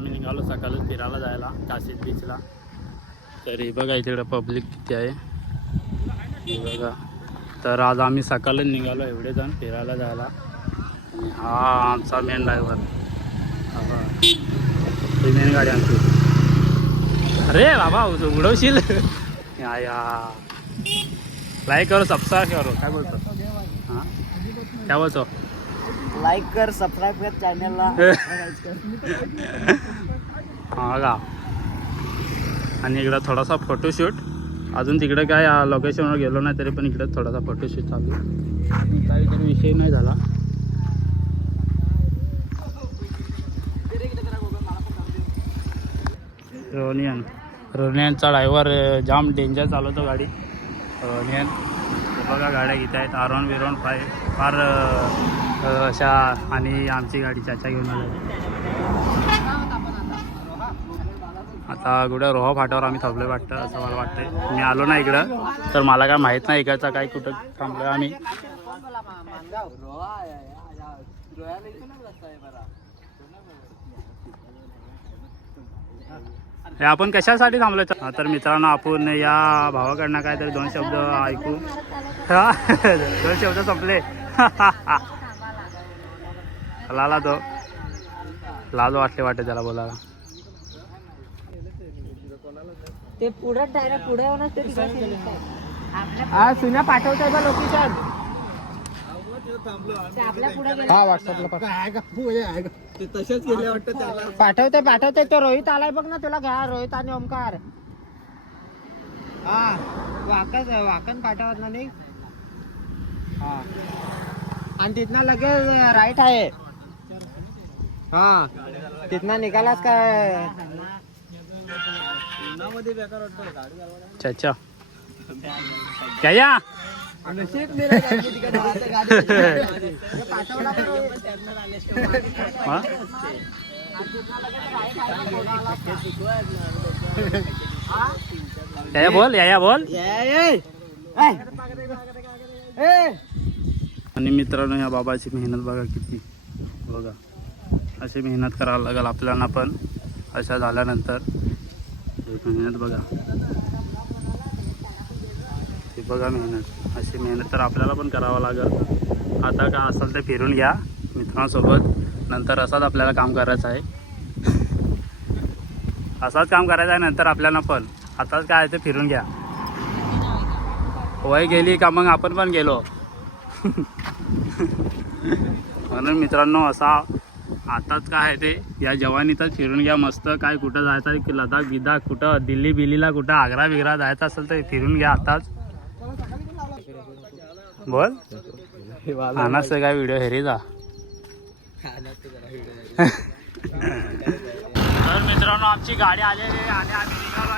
आम्ही निघालो सकाळच फिरायला जायला काशीद बीचला. तर हे बघा इकडे पब्लिक किती आहे हे बघा. तर आज आम्ही सकाळच निघालो एवढे जण फिरायला जायला. आणि हा आमचा मेन ड्रायव्हर, ही मेन गाडी आमची. अरे बाबा उडवशील या. लाईक करो सबस्क्राईब करो. काय बोलतो हां काय बोलतो? लाईक कर सबस्क्राईब कर चॅनलला. हा का. आणि इकडं थोडासा फोटोशूट. अजून तिकडे काय लोकेशनवर गेलो नाही तरी पण इकडे थोडासा फोटोशूट चालू. काही तरी विषय नाही झाला. रोनियनचा ड्रायव्हर जाम डेंजर चालवतो गाडी. रोनियन बघा गाड्या घेत आहेत आरॉन बिरॉन फार अशा. आणि आमची गाडी चाचा घेऊन आली. आता कुठं रोहा फाट्यावर आम्ही थांबलो वाटतं असं मला वाटतं. मी आलो ना इकडं तर मला काय माहीत नाही इकडचा काय कुठं थांबलो आम्ही. हे आपण कशासाठी थांबलो? तर मित्रांनो आपण या भावाकडनं काहीतरी 2 शब्द ऐकू. हा 2 शब्द संपले. लाला तो लाज वाटते त्याला बोलायला. ते पुढे डायरेक्ट पुढे येऊन ते हा सुन्या पाठवताय बा लोकेशन. आपल्या पुढे हा व्हॉट्सअपला तसेच गेले वाटतं त्याला. पाठवते तो रोहित आलाय बघ ना तुला. घ्या रोहित आणि ओमकार. हा वाकण पाठवत ना नाही. हा आणि तिथनं लगेच राईट आहे. हा तिथनं निघालास काय चाचा क्या या बोल या बोल. आणि मित्रांनो ह्या बाबाची मेहनत बघा किती. बघा अशी मेहनत करावं लागेल आपल्याला पण. अशा झाल्यानंतर मेहनत बघा. ते बघा मेहनत. अशी मेहनत तर आपल्याला पण करावं लागेल. आता का असेल ते फिरून घ्या मित्रांसोबत. नंतर असंच आपल्याला काम करायचं आहे. असंच काम करायचं आहे नंतर आपल्याला पण. आताच काय आहे ते फिरून घ्या. वय गेली का मग आपण पण गेलो. म्हणून मित्रांनो असा आताच काय आहे ते या जवानीतच फिरून घ्या मस्त. काय कुठं जायचं आहे लडाख बिदाख कुठं दिल्ली बिल्लीला कुठं आग्रा बिग्रा जायचं असेल तर फिरून घ्या आताच. बोल आनाच काय व्हिडिओ हेरी जा. तर मित्रांनो आमची गाडी आलेली आणि आम्ही निघालो.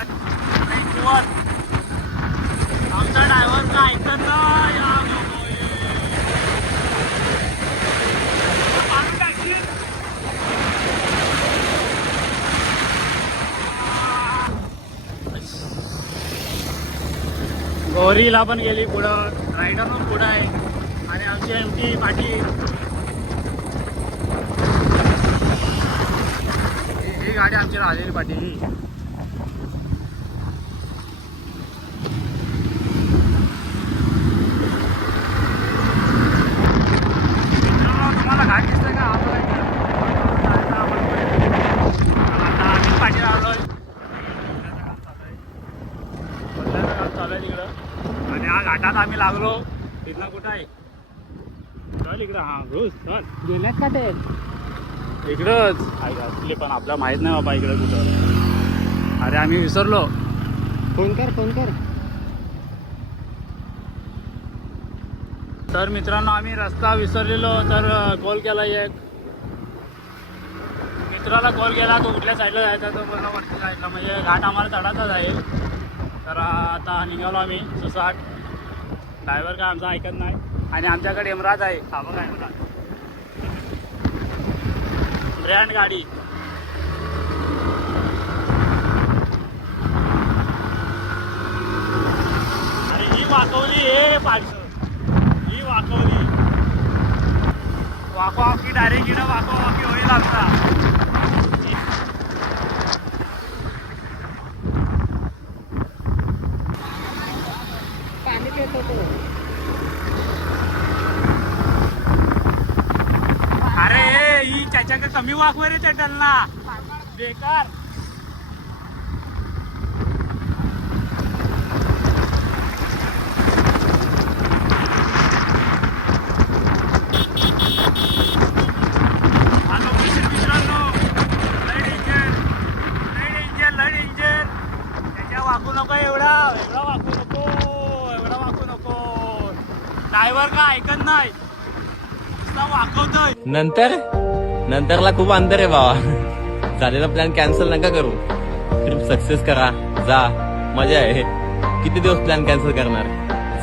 आमचा ड्रायव्हर काय ऐकत ना. गौरीला पण गेली पुढं. रायडर पण पुढं आहे. आणि आमची एमटी पाटील ही गाडी आमची राहिलेली पाटील. तुम्हाला घाट दिसतंय का? आता आम्ही पाटील आलोय. चालू आहे तिकडं आणि हा घाटात आम्ही लागलो. तिथला कुठं आहे चल इकडं. हा रोज चल गेल्यात का ते इकडंच आहे असले पण आपल्याला माहीत नाही बाबा इकडं कुठं. अरे आम्ही विसरलो. फोन कर. तर मित्रांनो आम्ही रस्ता विसरलेलो तर कॉल केला. एक मित्राला कॉल केला. तो कुठल्या साईडला जायचा तो बोलला वरती साईडला म्हणजे घाट आम्हाला चढायचा जाईल. तर आता निघालो आम्ही सुसाट. ड्रायव्हर काय आमचा ऐकत नाही. आणि आमच्याकडे इमराज आहे. हा बघा इमराज ब्रँड गाडी. अरे ही वाकवली हे 500. ही वाकवली वाकवाकी डायरेक्ट इकडं वाकवाकी होईल आमचा. ह्याच्या कमी वाकवर येते त्यांना बेकार. वाकू नको एवढा वाकू नको. ड्रायव्हर का ऐकत नाही, वाकवतोय. नंतरला खूप अंतर आहे बाबा. झालेला प्लॅन कॅन्सल नका करू. ट्रिप सक्सेस करा, जा, मजा आहे. किती दिवस प्लॅन कॅन्सल करणार?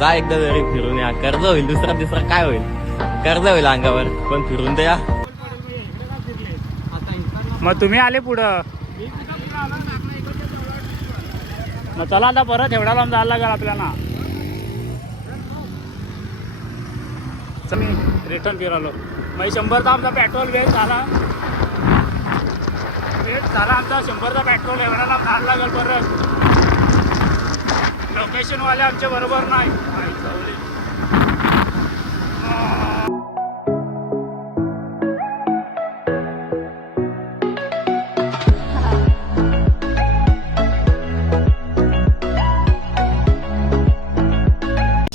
जा एकदा तरी फिरून या. कर्ज होईल, दुसरा काय होईल? कर्ज होईल अंगावर, पण फिरून द्या. मग तुम्ही आले पुढं, मग चला आता परत एवढा लांब जायला लागेल आपल्याला. मी रिटर्न फिरालो. मग 100चा आमचा पेट्रोल वेस्ट झाला आमचा 100चा पेट्रोल एवढा लांब जायला लागेल परत. लोकेशनवाले आमच्या बरोबर नाही.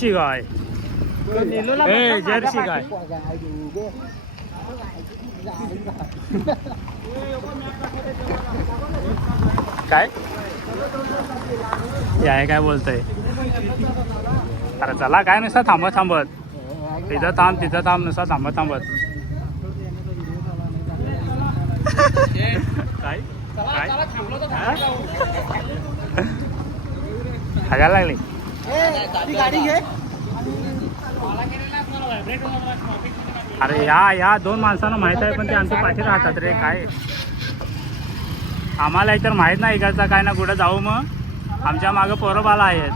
गाय जर्सी गाय काय काय बोलतय? अरे चला काय नुसतं थांबत तिथं थांब नुसतं थांबत काय हागायला लागली. अरे या 2 माणसांना माहित आहे, पण ते आमच्या पाठी राहतात रे. काय आम्हाला एकतर माहित नाही इकडचा काय ना कुठं जाऊ. मग आमच्या मागं पोरबाला आहेत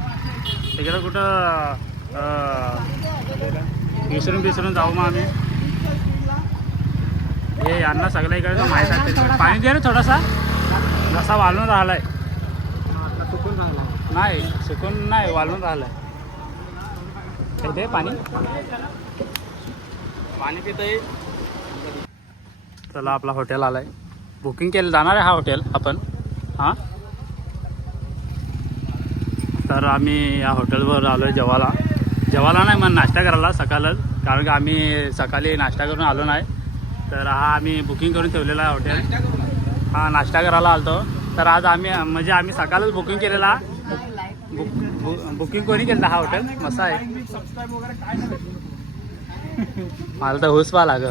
तिकडं कुठं विसरून जाऊ. मग आम्ही हे यांना सगळ्या इकडचं माहीत आहे. पाणी दे रे थोडासा, जसा वाळून राहिलाय. नाही सुकून नाही, वाळून राहिलाय. ते पाणी पितोय. चला आपला हॉटेल आलाय. बुकिंग केलं जाणार आहे हा हॉटेल आपण. हां तर आम्ही या हॉटेलवर आलो आहे जेवायला नाही मग नाश्ता करायला सकाळच. कारण की आम्ही सकाळी नाश्ता करून आलो नाही. तर हा आम्ही बुकिंग करून ठेवलेला आहे हॉटेल. हां नाश्ता करायला आलतो. तर आज आम्ही सकाळच बुकिंग केलेला. बुकिंग कोणी केलं हा हॉटेल? मस्त आहे. मला तर हुस पा लाग.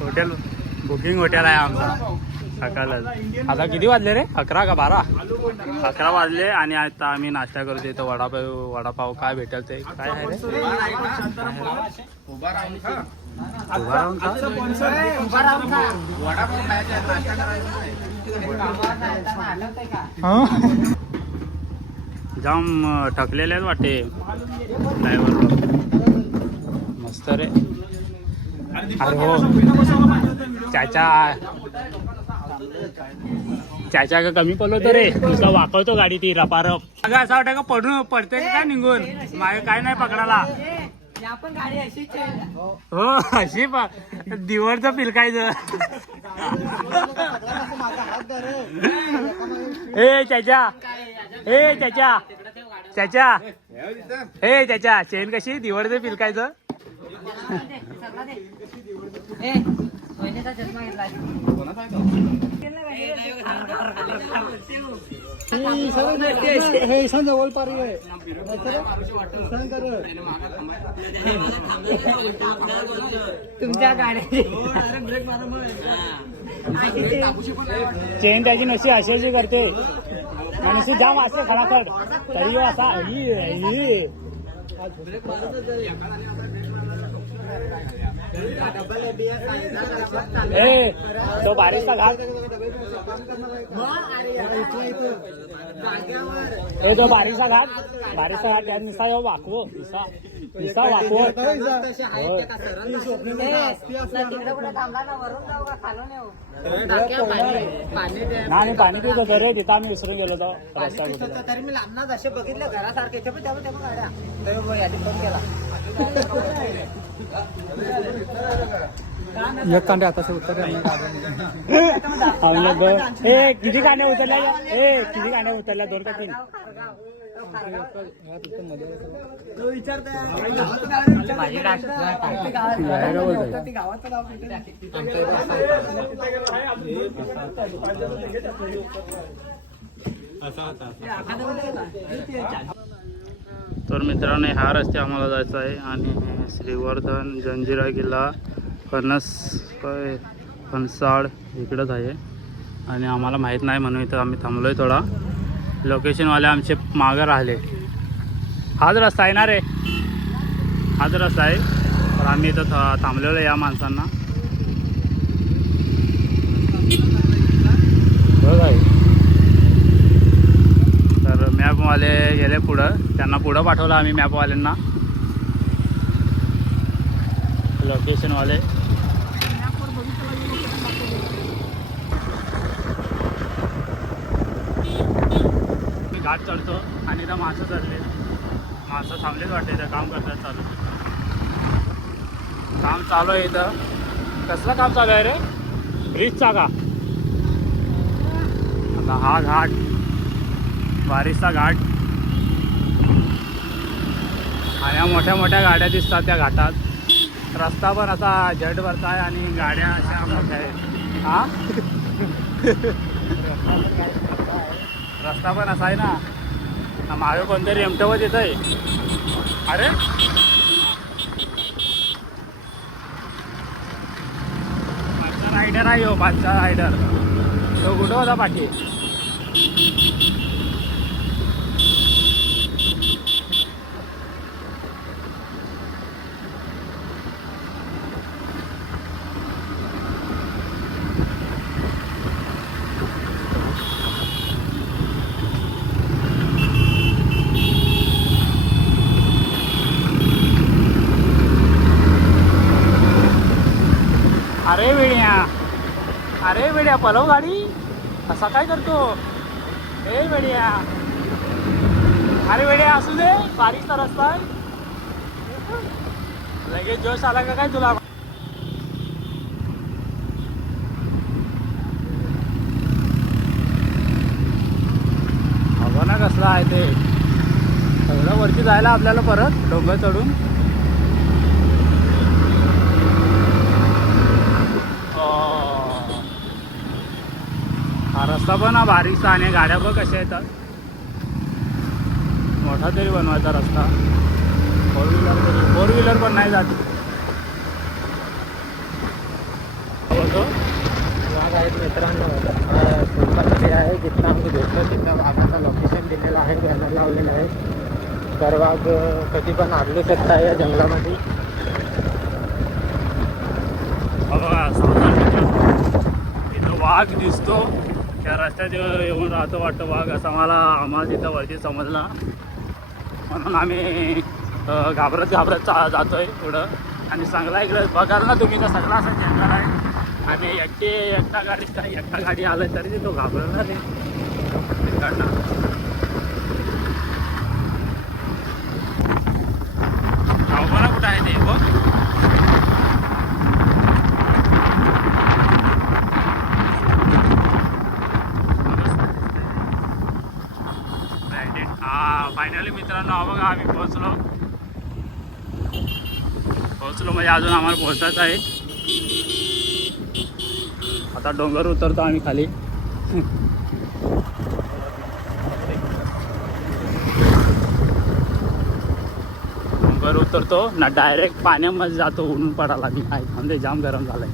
हॉटेल बुकिंग हॉटेल आहे आमचा सकाळच. आता किती वाजले रे? 11 का 12? 11 वाजले. आणि आता आम्ही नाश्ता करतो. इथं वडापाव काय भेटेल ते काय आहे रे? उभा राहून खा. जाम थकलेलेच वाटते ड्रायव्हर. मस्त रे. अरे हो चाचा का कमी पडलो तर रे नुसता वाकवतो गाडी ती रपारप. अगं असं वाटतं का पडते काय निघून मागे काय नाही पकडायला. हो अशी दिवरचं पिलकायचं. चाचा चेन कशी दिवरचं पिलकायचं. तुमच्या गाडी चेन त्याची नशी अशी करते आणि जाम असे खडाखड तरी असा. तो बारिशचा घाट तो बारिशचा घाट त्यात निसा वाकवो निसा नुसता वापर. तसे आहेत ते का सरळ तिकडे कुठे थांबला ना वरून जाऊ का खालून येऊ पाणी दे. नाही पाणी पित होतं रे तिथं आम्ही विसरून गेलो होतो पाणी रस्ता पित कुठे. होतं तरी मी लांबनाच असे बघितले घरासारखे ते पण गाड्या तर यादी फोन केला एक कांदे आता उत्तर ए किती कांड्या उतरल्या किती कांड्या उतरल्या 2 का 3. तर मित्रांनो ह्या रस्ते आम्हाला जायचं आहे आणि श्रीवर्धन जंजिरा किल्ला फणसाड इकडंच आहे आणि आम्हाला माहीत नाही म्हणून इथं आम्ही थांबलो आहे थोडा. लोकेशनवाले आमचे मागं राहिले. हाच रस्ता आहे ना रे हाच रस्ता आहे तर आम्ही इथं थांबलेलो या माणसांना. बघ आहे तर मॅपवाले गेले पुढं त्यांना पुढं पाठवलं आम्ही मॅपवाल्यांना लोकेशनवाले. मी घाट चढतो आणि इथं माणसं चढले माणसं थांबलेच वाटते इथं काम करतात चालू. काम चालू आहे इथं. कसलं काम चालू आहे रे ब्रिजचा का. आता हा घाट बारिशचा घाट आणि मोठ्या मोठ्या गाड्या दिसतात त्या घाटात. रस्ता पण असा जडवरचा आहे आणि गाड्या अशा मोठ्या आहेत. हा रस्ता पण असा आहे ना मागे कोणतरी एमटवत येत आहे. अरे पाचचा रायडर आहे हो पाचचा रायडर तो कुठं होता पाठी. अरे वेड्या पलव गाडी असा काय करतो. ए वेड्या अरे वेड्या असू दे बारीकचा रस्ता आहे. लगेच जोश आला का काय तुला. हवा ना कसला आहे ते सगळं वरती जायला आपल्याला परत डोंगर चढून. हा रस्ता पण हा बारीकचा आणि गाड्या बघ कशा येतात. मोठा तरी बनवायचा रस्ता. 4 व्हीलर पण नाही जात. आहेत मित्रांनो फुलपाती आहे जिथं आम्ही भेटलो तिथं वाघाचं लोकेशन दिलेलं आहे बॅनर लावलेलं आहे. तर वाघ कधी पण आढळू शकता या जंगलामध्ये. इथं वाघ दिसतो त्या रस्त्यात येऊन राहतो वाटतं वाघ असं आम्हाला तिथं वरती समजला म्हणून आम्ही घाबरत जातोय पुढं. आणि चांगला इकडं बघाल ना तुम्ही का सगळा असं जंगल आहे आणि एकटा गाडी आलं तरी तो घाबरला नाही तिकडनं. गावगाला कुठं आहे ते बघ. फायनली मित्रांनो बघा आम्ही पोहोचलो म्हणजे अजून आम्हाला पोहोचायचं आहे. आता डोंगर उतरतो आम्ही खाली. डोंगर उतरतो ना डायरेक्ट पाण्यामध्ये जातो. ऊन पडायला मी काय म्हणजे जाम गरम झालंय.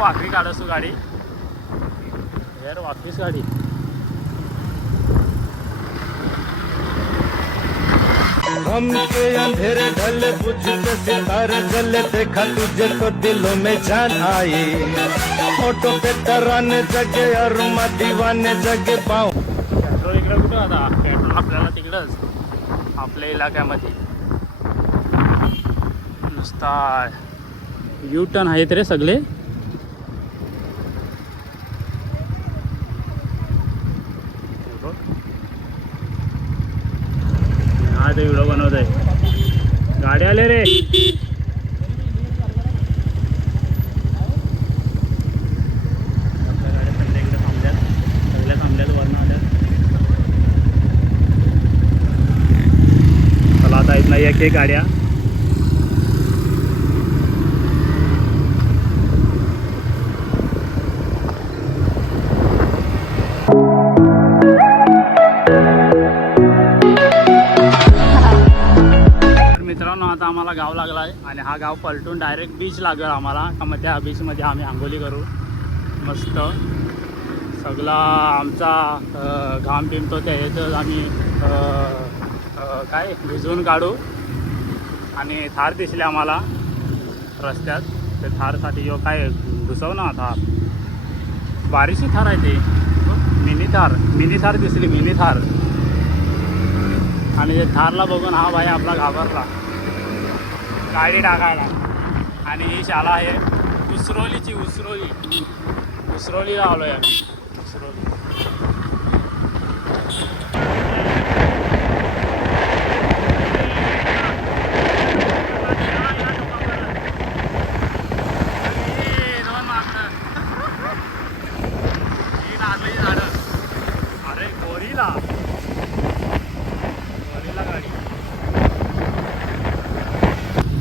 वाकरी काढस तू गाडी यार वाकरीच गाडी. गम के अंधेरे ढले बुझते सितारे जले देखा तुझे तो दिलों में जान आई फोटो पे तराने जगे अरुमा दीवाने जगे पाऊं पेट्रोल इकडे कुठं आता पेट्रोल आपल्याला तिकडंच आपल्या इलाक्यामध्ये नुसता यू टर्न आहेत रे सगळे. हा ते व्हिडिओ बनवत आहे. गाडी आले रे. आपल्या गाड्या सगळ्या इकडे थांबल्यात. सगळ्या थांबल्यात वरून आल्यात. चला आता इथनं एक गाड्या. मित्रांनो आता आम्हाला गाव लागला आहे आणि हा गाव पलटून डायरेक्ट बीच लागेल आम्हाला. का मग त्या बीचमध्ये आम्ही आंघोळी करू मस्त. सगळा आमचा घाम पिंपतो त्या ह्याचं आम्ही काय भिजवून काढू. आणि थार दिसले आम्हाला रस्त्यात. ते थारसाठी जो काय घुसव ना थार बारीशी थार आहे ते मिनी थार दिसली मिनी थार. आणि ते थारला बघून हा भाई आपला घाबरला गाडी टाकायला. आणि ही शाळा आहे उसरोलीची. उसरोलीला आलो आहे आम्ही. उसरोली अरे गोरीला गाडी.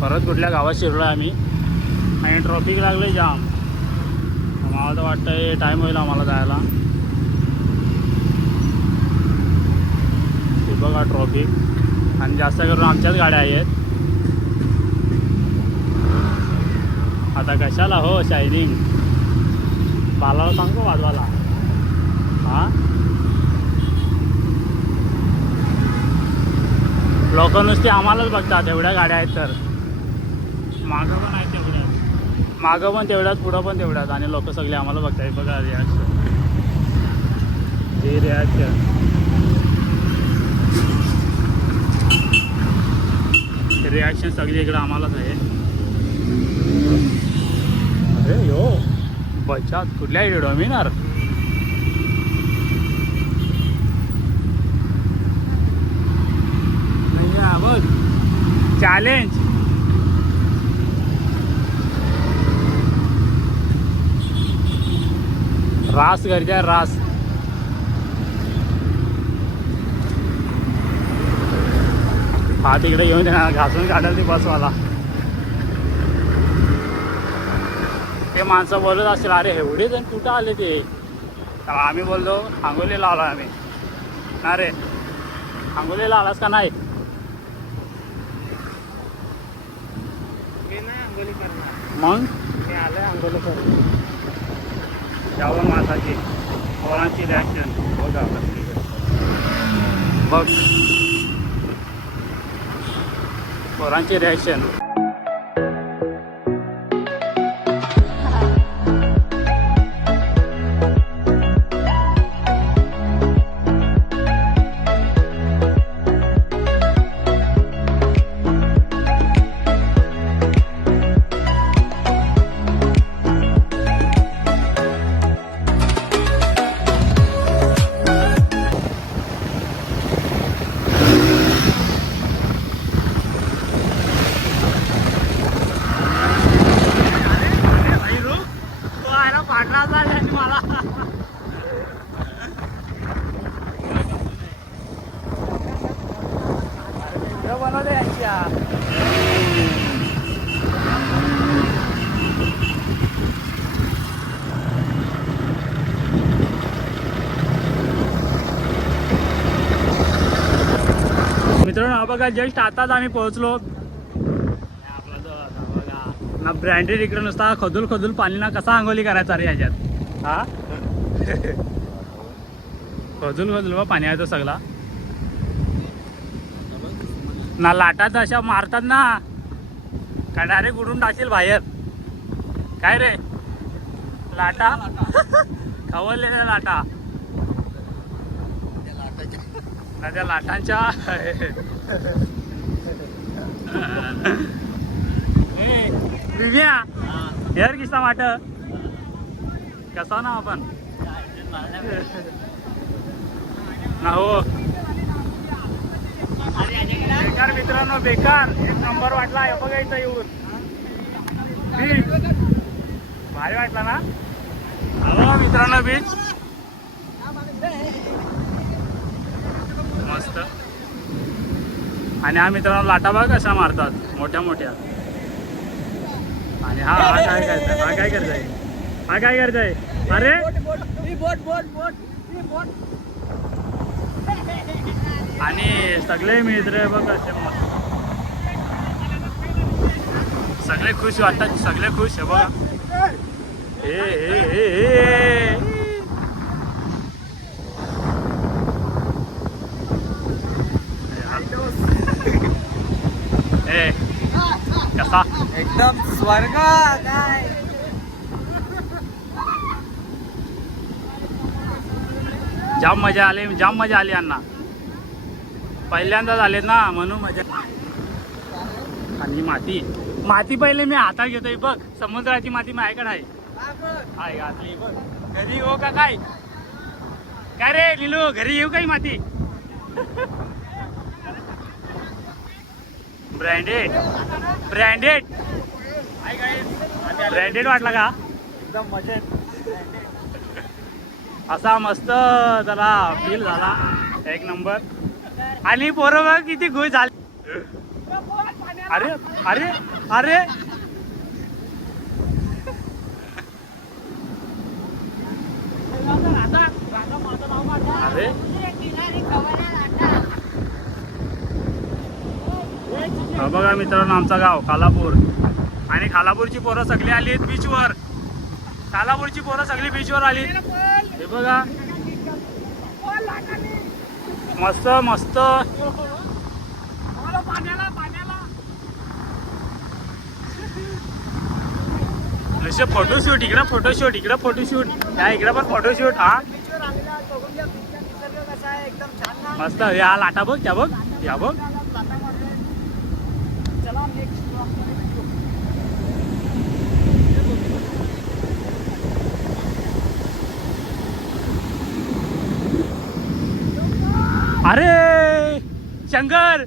परत कुठल्या गावात शिरलो आहे आम्ही आणि ट्रॉफिक लागले जाम. मला तर वाटतंय टाईम होईल आम्हाला जायला. हे बघा ट्रॉफिक आणि जास्त करून आमच्याच गाड्या आहेत. आता कशाला हो शायनिंग बालाला सांगतो वाजवाला. हां लोक नुसते आम्हालाच बघतात. एवढ्या गाड्या आहेत तर मागं पण आहेत तेवढ्यात. मागं पण तेवढ्यात पुढं पण तेवढ्यात. आणि लोक सगळे आम्हाला बघतात. बघा रिॲक्शन हे रिॲक्शन सगळी इकडं आम्हालाच आहे. अरे यो बचात कुठल्या इकडे डॉमिनार. बघ चॅलेंज. रास गरजा रास. हा तिकडे येऊन घासून काढाल ती बसवाला. ते माणसं बोलत असतील अरे एवढे जण कुठं आले ते. तर आम्ही बोललो आंघोलीला आलो आम्ही. ना रे आंघोलीला आलास का नाही. मग मी आलोय आंघोळी करून. यावं माताची पोरांची रिॲक्शन बघा. बघ पोरांची रिॲक्शन. मित्रांनो बघा जस्ट आताच आम्ही पोहोचलो. आपला जो बघा ना ब्रँडेड इकडे नुसता खदूल पाणी ना कसा आंघोळी करायचा रे याच्यात. हा खदूल बा पाणी आहे तो सगळा. ना लाटा तर अशा मारतात ना काय डायरेक्ट उडून टाकेल बाहेर. काय रे लाटा खवळलेल्या लाटा ना त्या लाटांच्या. दिव्या हेअर किस्सा वाट कसा ना आपण ना हो. बेकार मित्रांनो बेकार. एक नंबर वाटला हे बघा इथं येऊन. भारी वाटला ना हो मित्रांनो बीच मस्त. आणि हा मित्रांनो लाटा बघा कशा मारतात मोठ्या मोठ्या. आणि हा काय करताय हा काय करताय हा काय करताय. अरे आणि सगळे मित्र बघ असे सगळे खुश वाटतात. सगळे खुश आहे बघा. कसा एकदम स्वर्ग. काय जाम मजा आली यांना. पहिल्यांदा झालेत ना म्हणून मजा. आणि माती पहिले मी हातात घेतोय बघ. समुद्राची माती माझ्याकडे आहे घातली बघ. घरी येऊ का काय रे लिलू घरी येऊ काही माती. ब्रँडेड वाटला का एकदम मजेत. असा मस्त त्याला फील झाला. एक नंबर. आणि पोरं बघ किती खुश झाली. अरे अरे अरे अरे हा बघा मित्रांनो आमचा गाव खालापूर. आणि खालापूरची पोरं सगळी आली आहेत बीचवर. खालापूरची पोरं सगळी बीचवर आली. हे बघा मस्त मस्त. जसे फोटोशूट इकडं फोटोशूट त्या इकडं पण फोटोशूट. हा मस्त. या लाटा बघ त्या बघ या बघ. अरे शंकर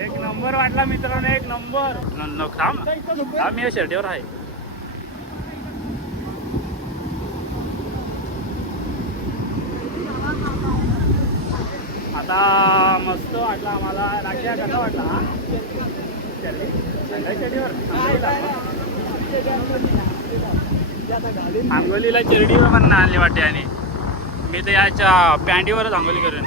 एक नंबर वाटला मित्रांनो. एक नंबर. थांब मी शर्टीवर आहे. आता मस्त वाटला आम्हाला. राख्या कसा वाटला आंघोलीला चिरडीवर पण आणली वाटते. आणि मी तर याच्या पॅन्टीवरच आंघोली करेन.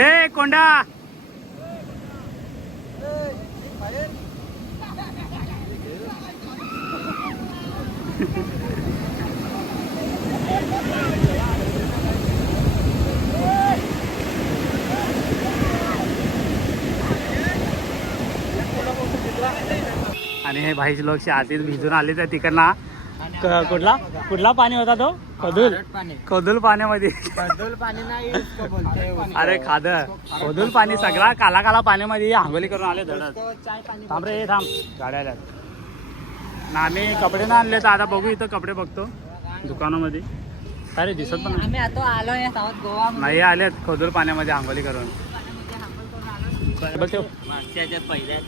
ए कोंडा आणि हे भाईचे लोक आधीच भिजून आले त्या तिकडना. कुठला पाणी होता तो. कदूल पाण्यामध्ये. पाणी नाही अरे कदूल पाणी सगळा काला काला पाण्यामध्ये आंघोली करून आले धडत. थांब रे थांब गाड्या आल्यात ना. आम्ही कपडे ना आणले तर आता बघू. इथं कपडे बघतो दुकानामध्ये. अरे दिसत पण नाही. आलेत कदूल पाण्यामध्ये आंघोली करून.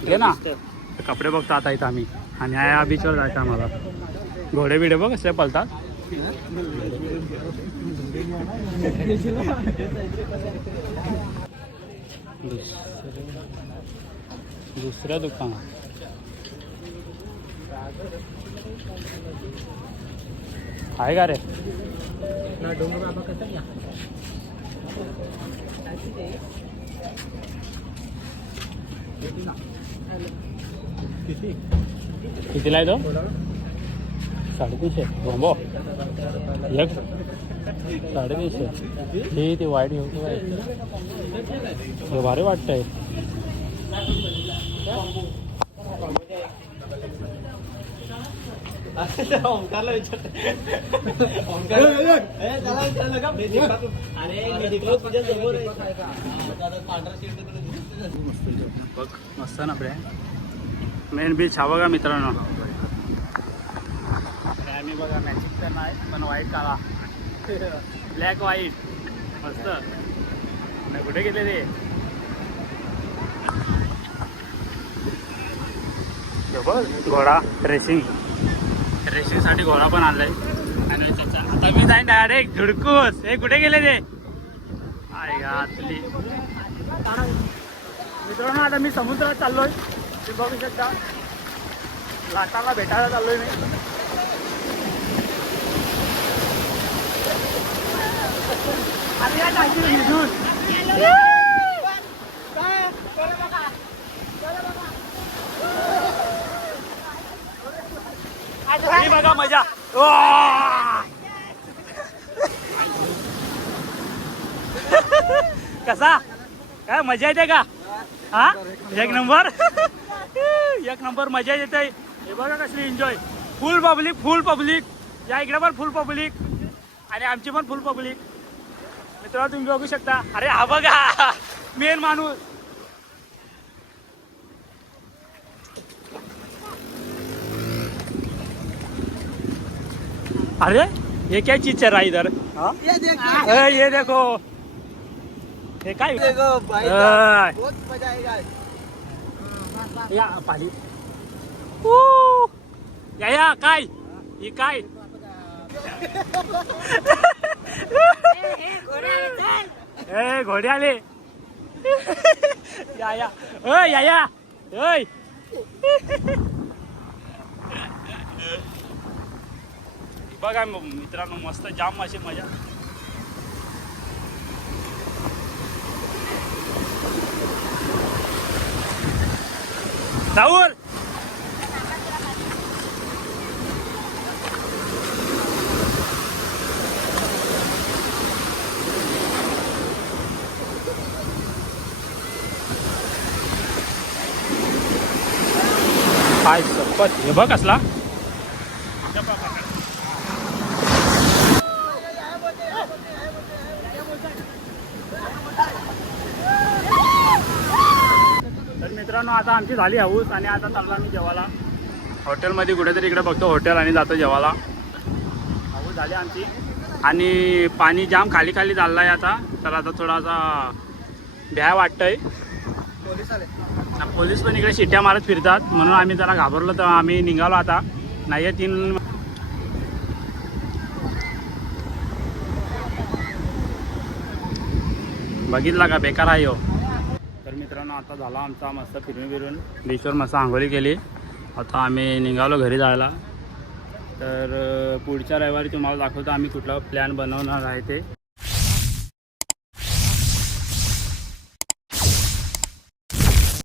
घे ना कपडे बघतो आता इथं आम्ही. आणि या बीचवर जायचं आम्हाला. घोडे बिडे बघ कसे पळतात. दुसऱ्या दुकानात आहे का रे? ना डोंगर बाबा कसं घ्या किती कितीला आहे तो? 350 बोंबो एक 350. हे ते वाईट घेऊन हे भारी वाटतंय. बघ मस्त ना आपल्या मेन बीच हा बघा मित्रांनो. आणि आम्ही बघा मॅचिंग तर नाही पण व्हाईट काला ब्लॅक व्हाईट मस्त. नाही कुठे गेले ते? बघ घोडा रेसिंगसाठी घोडा पण आणलाय. आणि आता मी जाईन डायरेक्ट झुडकूस. हे कुठे गेले ते? आहे का आतली मित्रांनो. आता मी समुद्रात चाललोय. तुम्ही बघू शकता लाटाला भेटायला चाललोय मी. आणि या टाकीत भिजून ही बघा मजा. कसा काय मजा येते का? हा एक नंबर एक नंबर मजा येते. हे बघा कसली एन्जॉय. फुल पब्लिक या इकडे पण फुल पब्लिक आणि आमची पण फुल पब्लिक. मित्रांनो तुम्ही बघू शकता. अरे हा बघा मेन माणूस. अरे ये क्या चीज चल रहा है इधर? ये देखो हे काय? बहुत मजा आएगा. या पाणी या काय ही काय? ए घोडे आले. या ओय बघा मित्रांनो मस्त जाम अशी मजा. राहुल काय शपथ. हे बघ कसला तर मित्रांनो. आता आमची झाली हाऊस आणि आता चाललो आम्ही जेवायला हॉटेलमध्ये. कुठेतरी इकडे बघतो हॉटेल आणि जातो जेवायला. हाऊस झाली आमची आणि पाणी जाम खाली चाललं आहे आता. तर आता थोडासा भ्या वाटतंय. पोलीस पण इकडे शिट्ट्या मारत फिरतात म्हणून आम्ही जरा घाबरलो. तर आम्ही निघालो आता. नाही 3 बघितला का बेकार आहे हो. तर मित्रांनो आता झाला आमचा मस्त फिरून बीचवर मस्त आंघोळी केली. आता आम्ही निघालो घरी जायला. तर पुढच्या रविवारी तुम्हाला दाखवतो आम्ही कुठला प्लॅन बनवणार आहे ते.